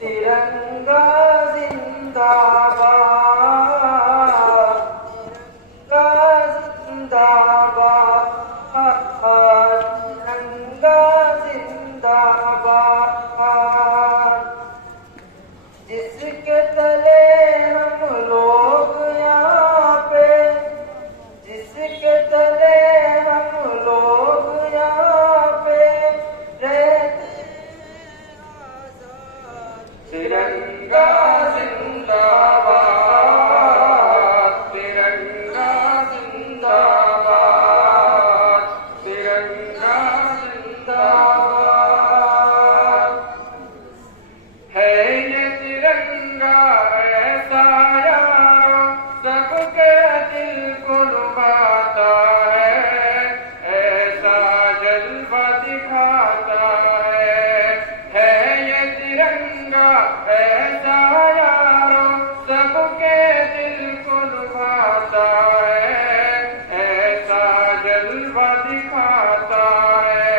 तिरंगा जिंदाबाद, तिरंगा जिंदाबाद, तिरंगा जिंदाबाद। जिसके तले हम लोग यहाँ पे, जिसके तले हम लोग यहाँ पे रहते आजाद। तिरंगा जिंदाबाद, तिरंगा जिंदाबाद, तिरंगा जिंदाबाद। है ये तिरंगा ऐसा यारो सबके दिल को लुभाता है, ऐसा जलवा दिखाता है ये तिरंगा ऐसा यारो सबके दिल को लुभाता है, ऐसा जलवा दिखाता है।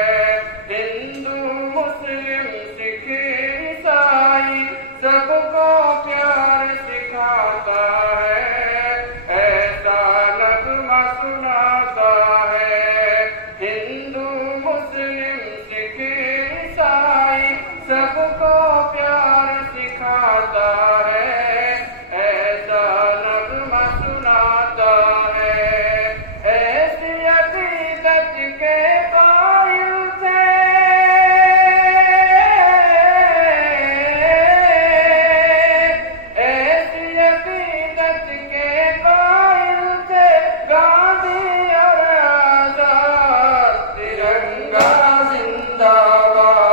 हिंदू मुस्लिम सिख ईसाई सबको प्यार सिखाता है, ऐसा नगमा सुनाता है। हिंदू मुस्लिम सिख ईसाई सबको प्यार सिखाता है, ऐसा नगमा सुनाता है। ऐसी अकीदत के कायल थे, ऐसी अकीदत के कायल थे गांधी और आजाद। तिरंगा जिंदाबाद,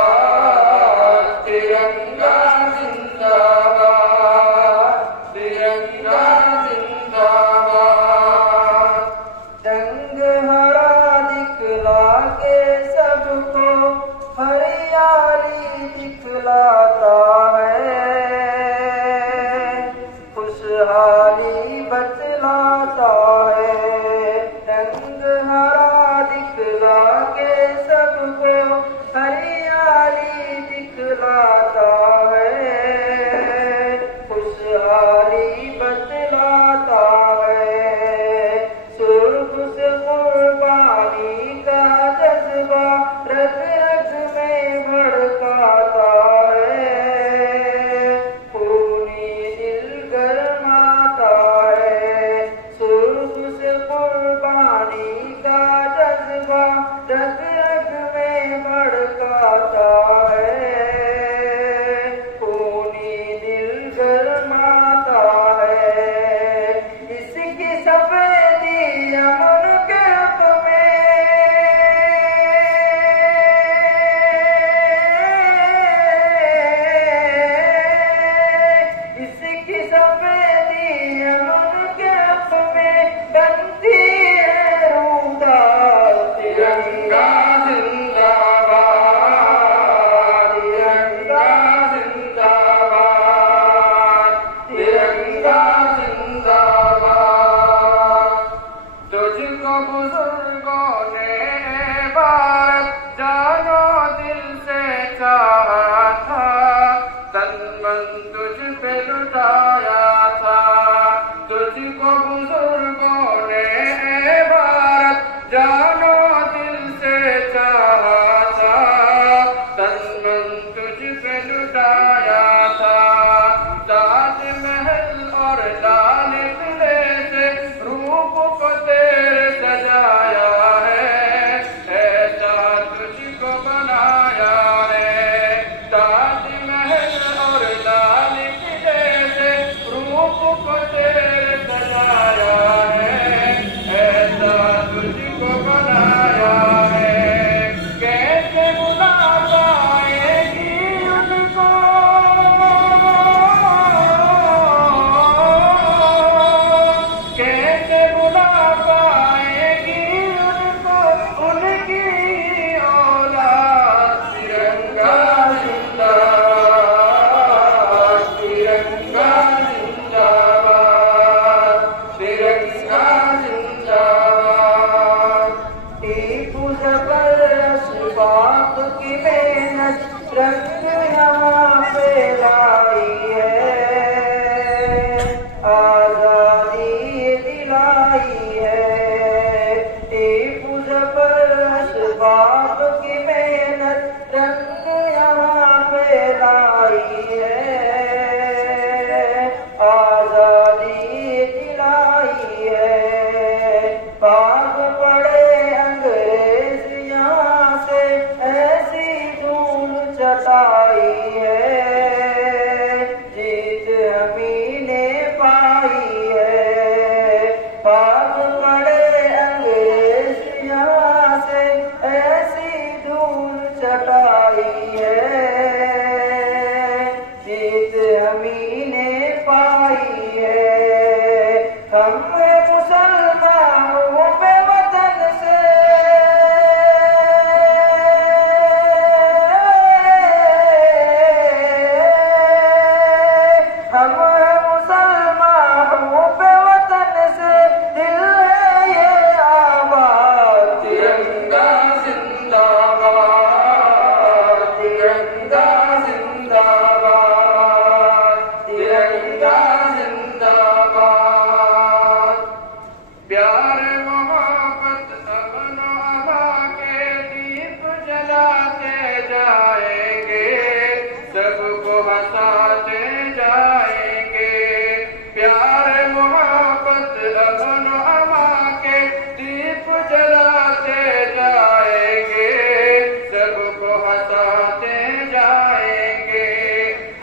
तिरंगा जिंदाबाद, तिरंगा जिंदाबाद। रंग हरा दिखला के सबको हरियाली दिखलाता है, खुशहाली बतलाता है। रंग हरा दिखला के सबको हरियाली दिखलाता है, खुशहाली बतलाता है। सुर्ख से कुर्बानी का जज्बा रग रग में भड़काता है, खूनी दिल गरमाता है। सुर्ख से कुर्बानी का जज्बा रग रग में भड़काता है, खूनी दिल गरमाता है। इसकी सफेदी अमन के हक में, इसकी सफेदी अमन के हक में बनती है रूदार। तिरंगा जिंदाबाद, तिरंगा जिंदाबाद, तिरंगा जिंदाबाद। तुझको बुजुर्गों ने भारत जानो दिल से चाहा था, तन मन तुझ पे लुटाया था। तुझको बुजुर्गों ने भारत जानो दिल से चाहा था, तन मन तुझ पे लुटाया था। ताजमहल और लाल किले से रूप को तेरे सजाया है, ऐसा तुझको बनाया है। ताजमहल और लाल किले से रूप को तेरे सजाया है, ऐसा तुझको बनाया है। कैसे बुला पाएगी उनको, कैसे बुला पाएगी उनको उनकी औलाद। तिरंगा जिंदाबाद, तिरंगा जिंदाबाद, तिरंगा जिंदाबाद। टीपू जबर अशफाक की मेहनत रंग यहाँ पे ला पर असबाब की मेहनत रंग यहाँ पे लाई है, आजादी दिलाई है। भाग पड़े अंग्रेज यहाँ से, ऐसी धूल चटाई है, जीत हमी ने पाई है। भाग पड़े अंग्रेज यहाँ से, ऐसी धूल चटाई है, जीत हमी ने पाई है। हम मुसलमानों पे वतन से हम मुसलमानों पे वतन से दिल है ये आबाद। तिरंगा जिंदाबाद, तिरंगा जिंदाबाद, तिरंगा जिंदाबाद। प्यार मोहब्बत अमन अमा के दीप जलाते जाएंगे, सबको हंसाते जाएंगे। प्यार मोहब्बत अमन अमा के दीप जलाते जाएंगे, सबको हंसाते जाएंगे।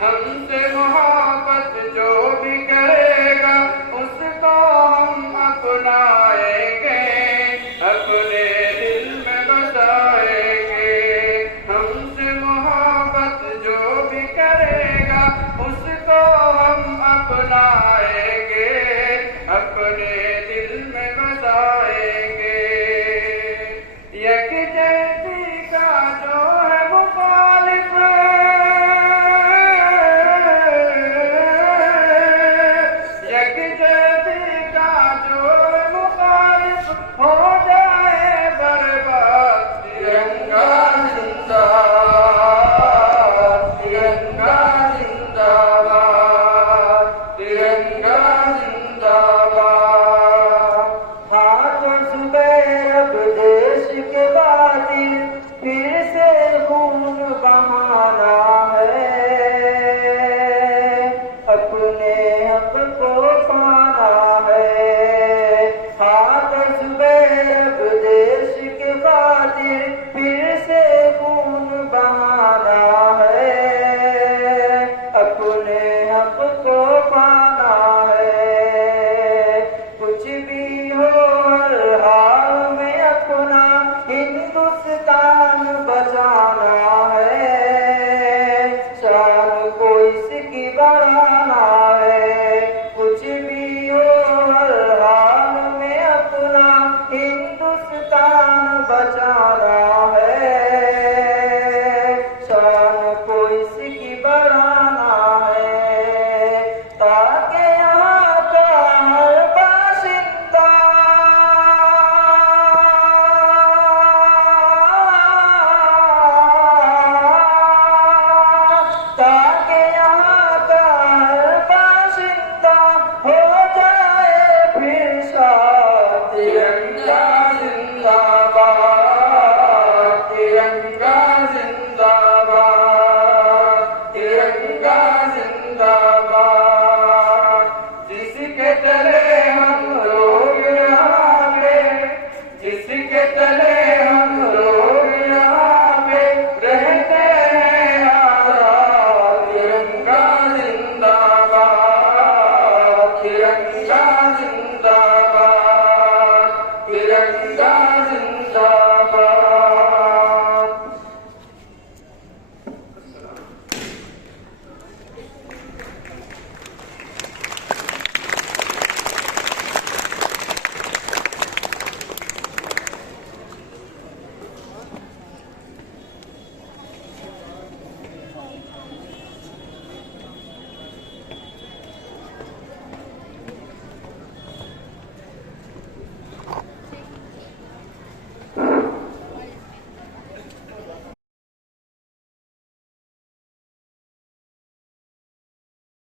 हमसे मोहब्बत जो भी करेगा उसको हम अपनाएंगे, अपने दिल में बसाएंगे। हमसे मोहब्बत जो भी करेगा उसको हम अपना